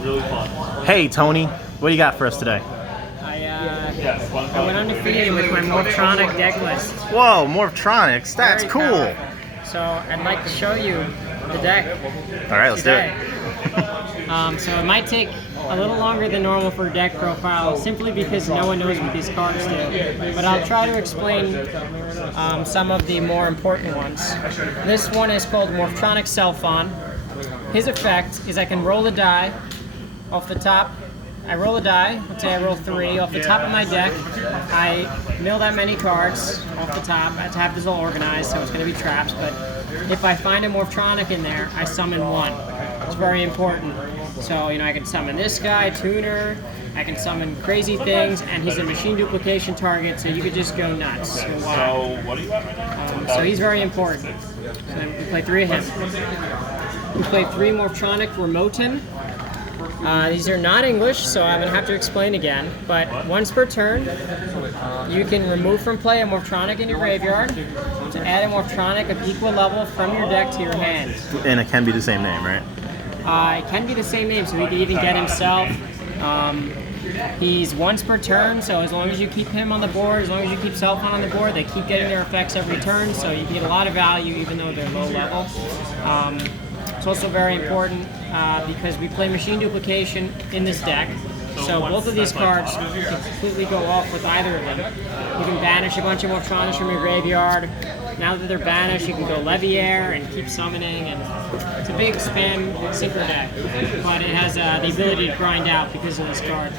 really fun. Hey Tony, what do you got for us today? I went undefeated with my Morphronic deck list. Whoa, Morphtronics, that's Very cool. powerful. So I'd like to show you the deck. All right, let's do today. it. So it might take a little longer than normal for deck profile, simply because no one knows what these cards do. But I'll try to explain some of the more important ones. This one is called Morphronic Accelerator. His effect is I can roll a die off the top. I roll a die, let's say I roll 3, off the top of my deck, I mill that many cards off the top. I have this all organized, so it's going to be traps, but if I find a Morphronic in there, I summon 1. It's very important. So, I can summon this guy, Tuner, I can summon crazy things, and he's a machine duplication target, so you could just go nuts. Go wild. So, what do you got right now? So he's very important. So we play 3 of him. We play 3 Morphronic Remoten. These are not English, so I'm going to have to explain again. But once per turn, you can remove from play a Morphronic in your graveyard to add a Morphronic of equal level from your deck to your hand. And it can be the same name, right? It can be the same name, so he can even get himself. He's once per turn, so as long as you keep him on the board, as long as you keep Selfon on the board, they keep getting their effects every turn, so you can get a lot of value even though they're low level. It's also very important because we play machine duplication in this deck. So both of these cards can completely go off with either of them. You can banish a bunch of Morphronics from your graveyard. Now that they're banished, you can go Leviair and keep summoning. And it's a big spam synchro deck, but it has the ability to grind out because of this card.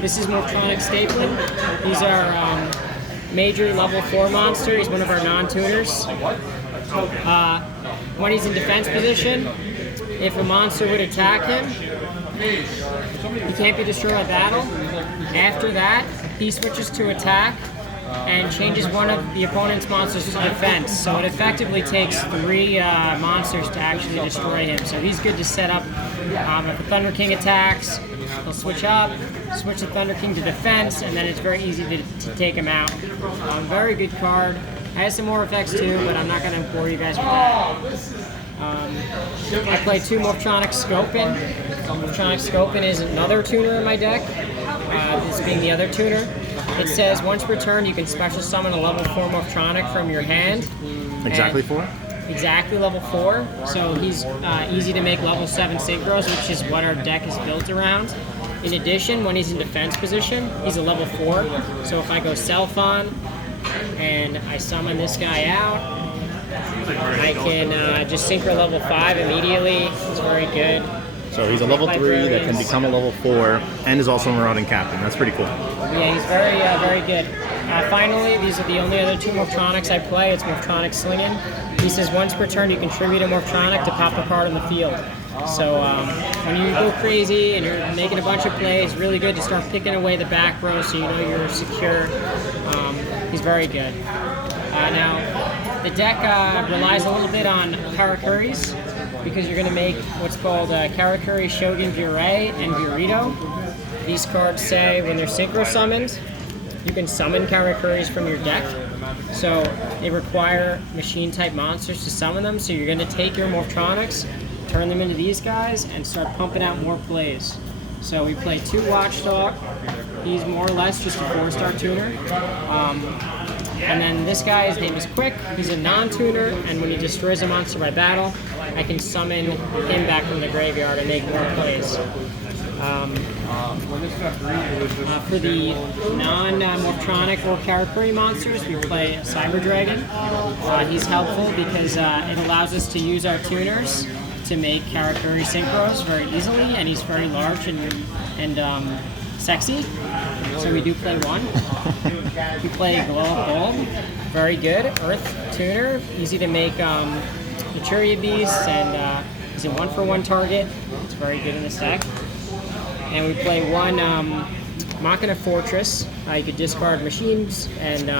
This is Morphronic Stapling. These are major level 4 monster. He's one of our non-tuners. When he's in defense position, if a monster would attack him, he can't be destroyed by battle. After that, he switches to attack and changes one of the opponent's monsters to defense. So it effectively takes 3 monsters to actually destroy him. So he's good to set up if the Thunder King attacks. He'll switch up, switch the Thunder King to defense, and then it's very easy to take him out. Very good card. Has some more effects too, but I'm not going to bore you guys with that. I play 2 Morphronic Scopin. Morphronic Scopin is another tuner in my deck, this being the other tuner. It says once per turn you can special summon a level 4 Morphronic from your hand. Exactly 4? Exactly level 4. So he's easy to make level 7 synchros, which is what our deck is built around. In addition, when he's in defense position, he's a level 4. So if I go Selfon and I summon this guy out, I can just synchro level 5 immediately. It's very good. So he's a level 3 that can become a level 4 and is also a Marauding Captain. That's pretty cool. Yeah, he's very good. Finally, these are the only other 2 Morphronics I play. It's Morphronic Slinging. He says once per turn you contribute a Morphronic to pop a card on the field. So when you go crazy and you're making a bunch of plays, it's really good to start picking away the back row so you know you're secure. He's very good. Now, the deck relies a little bit on Karakuris because you're going to make what's called Karakuri Shogun Virei and Virito. These cards say when they're synchro summoned, you can summon Karakuris from your deck. So they require machine type monsters to summon them, so you're going to take your Morphronics, turn them into these guys, and start pumping out more plays. So we play 2 Watchdog. He's more or less just a 4-star tuner. And then this guy, his name is Quick. He's a non-tuner, and when he destroys a monster by battle, I can summon him back from the graveyard and make more plays. For the non-Morphronic or Karakuri monsters, we play Cyber Dragon. He's helpful because it allows us to use our tuners to make Karakuri synchros very easily, and he's very large and sexy. So we do play 1. We play Glow Up Gold, very good. Earth tuner, easy to make Maturia Beasts, and he's a 1-for-1 target. It's very good in this deck. And we play 1 Machina Fortress. You could discard machines and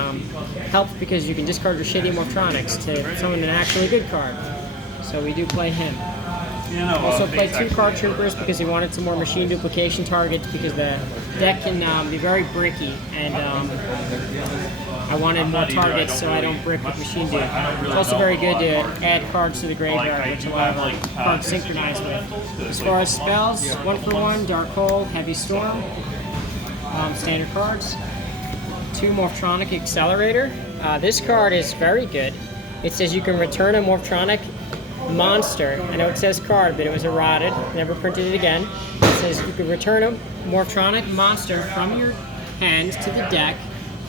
help because you can discard your shitty Morphronics to summon an actually good card. So we do play him. Also played 2 card troopers because he wanted some more machine duplication targets because the deck can be very bricky, and I wanted more targets so I don't brick with machine dupe. It's also very good to add cards to the graveyard, which a lot of cards synchronize with. As far as spells, 1-for-1, Dark Hole, Heavy Storm, standard cards. 2 Morphronic Accelerator. This card is very good. It says you can return a Morphronic monster. I know it says card, but it was eroded. Never printed it again. It says you can return a Morphronic monster from your hand to the deck,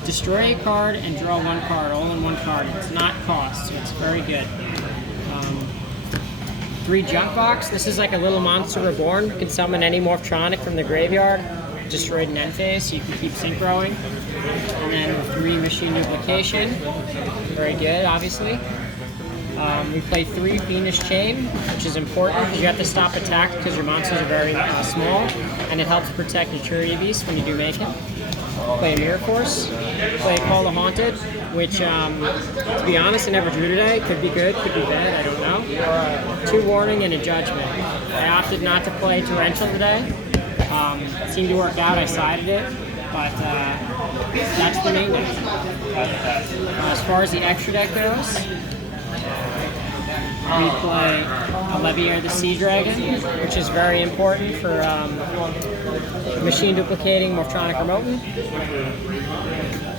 destroy a card, and draw 1 card, all in 1 card. It's not cost, so it's very good. 3 Junk Box. This is like a little monster reborn. You can summon any Morphronic from the graveyard, destroyed in end phase, so you can keep synchroing. And then 3 Machine Duplication. Very good, obviously. We play 3 Fiendish Chain, which is important because you have to stop attack because your monsters are very small, and it helps protect Maturity Beast when you do make it. Play a Mirror Force. Play Call the Haunted, which, to be honest, I never drew today. Could be good, could be bad, I don't know. 2 Warning and a Judgment. I opted not to play Torrential today. It seemed to work out, I sided it, but that's the main deck. As far as the extra deck goes, we play a Leviair the Sea Dragon, which is very important for machine duplicating Morphronic Remoten.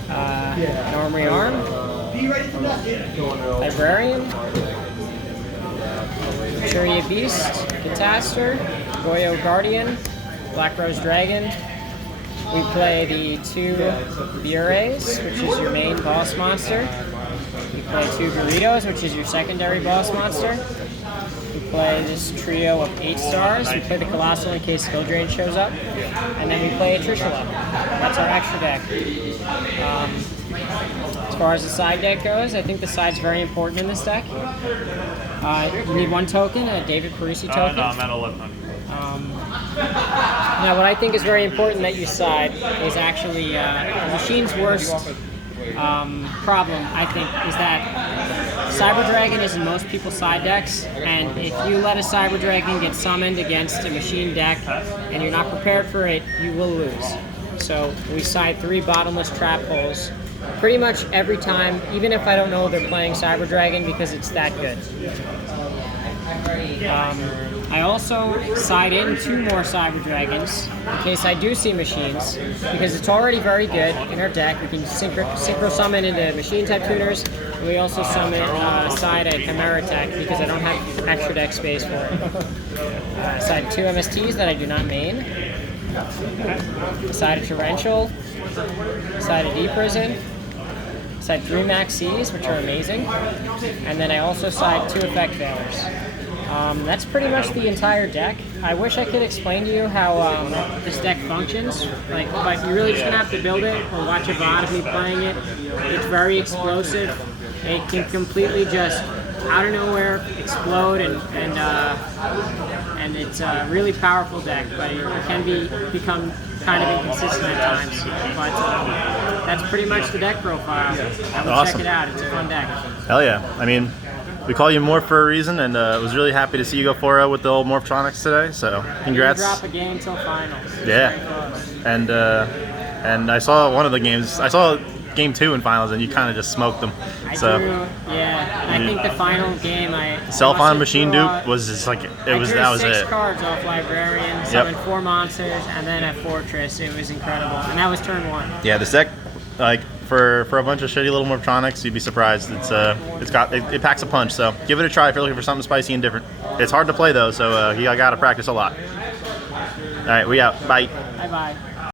An Armory Arm, Librarian, Furia Beast, Catastor, Goyo Guardian, Black Rose Dragon. We play the 2 Bures, which is your main boss monster. We play 2 Burritos, which is your secondary boss monster. We play this trio of 8 stars. We play the Colossal in case Skill Drain shows up. And then we play a Trishula. That's our extra deck. As far as the side deck goes, I think the side's very important in this deck. You need 1 token, a David Carusi token. No, I'm at 1100. Now, what I think is very important that you side is actually the machine's worst problem, I think, is that Cyber Dragon is in most people's side decks, and if you let a Cyber Dragon get summoned against a machine deck and you're not prepared for it, you will lose. So we side 3 bottomless trap holes pretty much every time, even if I don't know they're playing Cyber Dragon, because it's that good. I also side in 2 more Cyber Dragons in case I do see machines, because it's already very good in our deck. We can synchro summon into machine type tuners. And we also summon side a Chimera Tech because I don't have extra deck space for it. Side 2 MSTs that I do not main. Side a Torrential. Side a Deep Prison. Side 3 Max Cs, which are amazing. And then I also side 2 Effect Veilers. That's pretty much the entire deck. I wish I could explain to you how this deck functions, but you're really just gonna have to build it or watch a VOD of me playing it. It's very explosive. It can completely just out of nowhere explode, and it's a really powerful deck, but it can become kind of inconsistent at times. But that's pretty much the deck profile. I would Awesome. check it out. It's a fun deck. Hell yeah. I mean, we call you Morph for a reason, and was really happy to see you go 4-0 with the old Morphtronics today, so congrats. Drop a game until finals. Yeah. And I saw one of the games, I saw game 2 in finals, and you kind of just smoked them. I so drew, yeah. I think the final game Self-on machine dupe was just like, that was 6 it. cards off Librarian, summoned 4 monsters, and then a Fortress. It was incredible, and that was turn 1. Yeah, this deck, like, for a bunch of shitty little Morphronics, you'd be surprised. It packs a punch. So give it a try if you're looking for something spicy and different. It's hard to play though, so you gotta practice a lot. All right, we out. Bye. Bye bye.